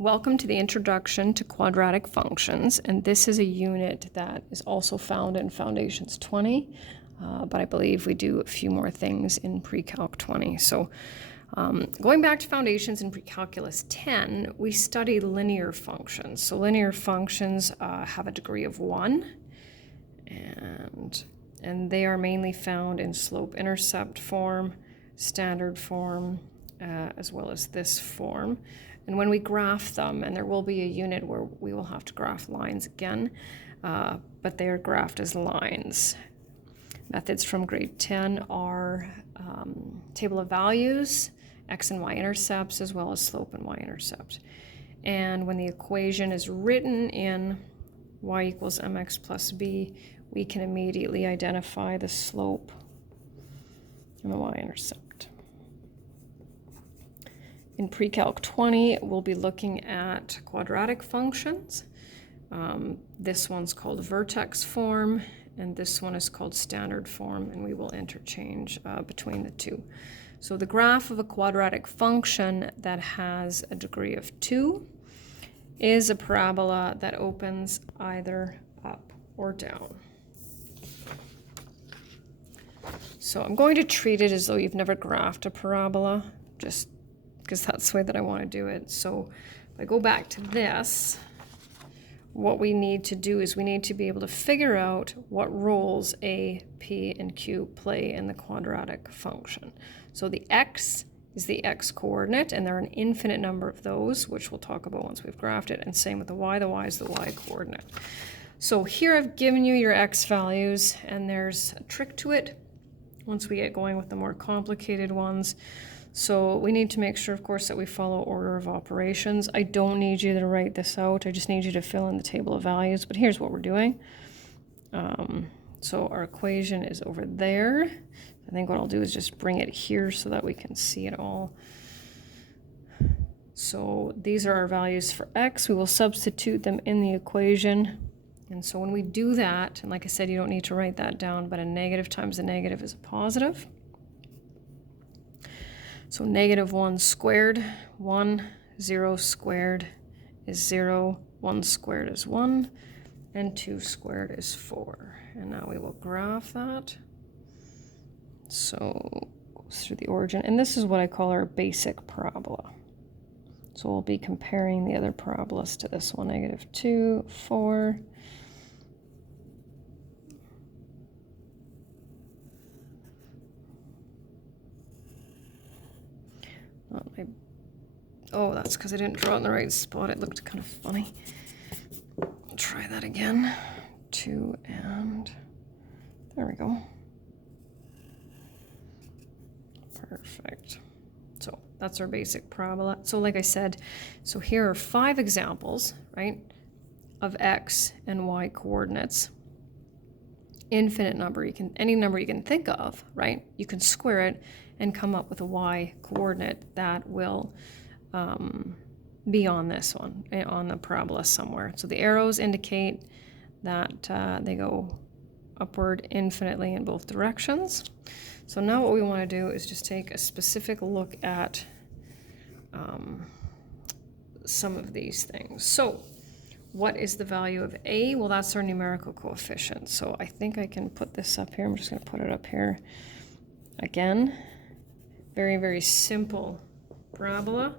Welcome to the Introduction to Quadratic Functions, and this is a unit that is also found in Foundations 20, but I believe we do a few more things in Pre-Calc 20. So going back to Foundations in Pre-Calculus 10, we study linear functions. So linear functions have a degree of 1, and they are mainly found in slope-intercept form, standard form, as well as this form. And when we graph them, and there will be a unit where we will have to graph lines again, but they are graphed as lines. Methods from grade 10 are table of values, x and y intercepts, as well as slope and y-intercept. And when the equation is written in y equals mx plus b, we can immediately identify the slope and the y-intercept. In Pre-Calc 20, we'll be looking at quadratic functions. This one's called vertex form, and this one is called standard form, and we will interchange between the two. So the graph of a quadratic function that has a degree of 2 is a parabola that opens either up or down. So I'm going to treat it as though you've never graphed a parabola, just because that's the way that I want to do it. So if I go back to this, what we need to do is we need to be able to figure out what roles A, P, and Q play in the quadratic function. So the x is the x coordinate, and there are an infinite number of those, which we'll talk about once we've graphed it, and same with the y is the y coordinate. So here I've given you your x values, and there's a trick to it once we get going with the more complicated ones. So we need to make sure, of course, that we follow order of operations. I don't need you to write this out. I just need you to fill in the table of values. But here's what we're doing. So our equation is over there. I think what I'll do is just bring it here so that we can see it all. So these are our values for x. We will substitute them in the equation. And so when we do that, and like I said, you don't need to write that down, but a negative times a negative is a positive. So negative 1 squared, 1, 0 squared is 0, 1 squared is 1, and 2 squared is 4. And now we will graph that. So it goes through the origin, and this is what I call our basic parabola. So we'll be comparing the other parabolas to this one, negative 2, 4. Oh, that's because I didn't draw it in the right spot. It looked kind of funny. I'll try that again. 2 and there we go. Perfect. So that's our basic parabola. So like I said, so here are 5 examples, right, of x and y coordinates. Infinite number, any number you can think of, right? You can square it and come up with a y coordinate that will be on this one, on the parabola somewhere. So the arrows indicate that they go upward infinitely in both directions. So now what we want to do is just take a specific look at some of these things. So what is the value of A? Well, that's our numerical coefficient. So I think I can put this up here. I'm just going to put it up here. Again, very, very simple parabola.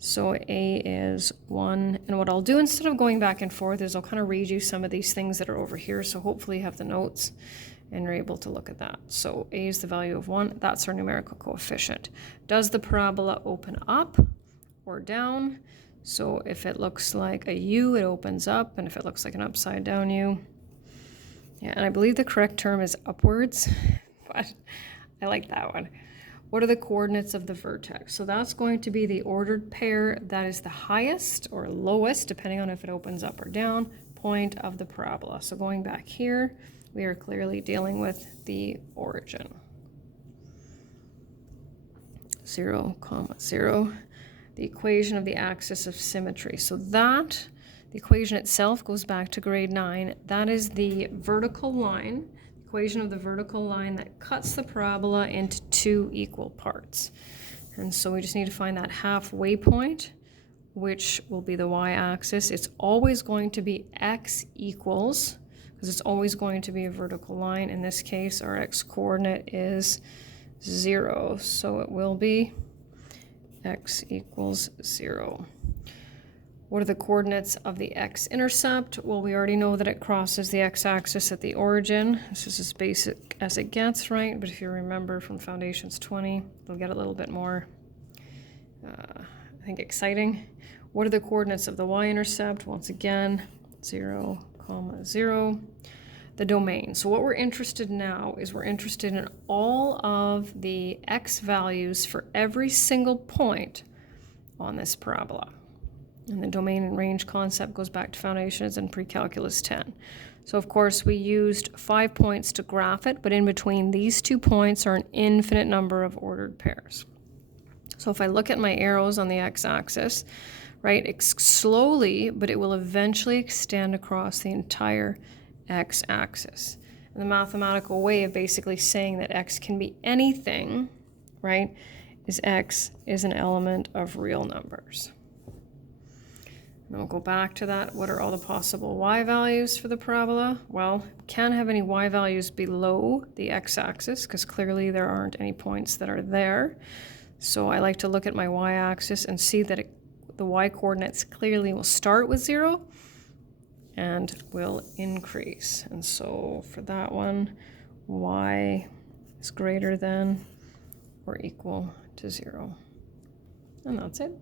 So A is 1. And what I'll do instead of going back and forth is I'll kind of read you some of these things that are over here. So hopefully you have the notes and you're able to look at that. So A is the value of 1. That's our numerical coefficient. Does the parabola open up or down? So if it looks like a U, it opens up, and if it looks like an upside down U, yeah, and I believe the correct term is upwards, but I like that one. What are the coordinates of the vertex? So that's going to be the ordered pair that is the highest or lowest, depending on if it opens up or down, point of the parabola. So going back here, we are clearly dealing with the origin. 0, 0. The equation of the axis of symmetry. So that, the equation itself goes back to grade 9. That is the vertical line, the equation of the vertical line that cuts the parabola into 2 equal parts. And so we just need to find that halfway point which will be the y-axis, it's always going to be x equals, because it's always going to be a vertical line. In this case, our x-coordinate is 0, so it will be x equals 0. What are the coordinates of the x-intercept? Well, we already know that it crosses the x-axis at the origin. This is as basic as it gets, right? But if you remember from Foundations 20, they'll get a little bit more, I think, exciting. What are the coordinates of the y-intercept? Once again, 0, 0. The domain. So what we're interested in now is we're interested in all of the x values for every single point on this parabola. And the domain and range concept goes back to Foundations and Pre-Calculus 10. So of course we used 5 points to graph it, but in between these 2 points are an infinite number of ordered pairs. So if I look at my arrows on the x-axis, right, it's slowly, but it will eventually extend across the entire x-axis. And the mathematical way of basically saying that x can be anything, right, is x is an element of real numbers. And we'll go back to that. What are all the possible y values for the parabola? Well, can't have any y values below the x-axis because clearly there aren't any points that are there. So I like to look at my y-axis and see that the y-coordinates clearly will start with 0 and will increase. And so for that one, y is greater than or equal to 0. And that's it.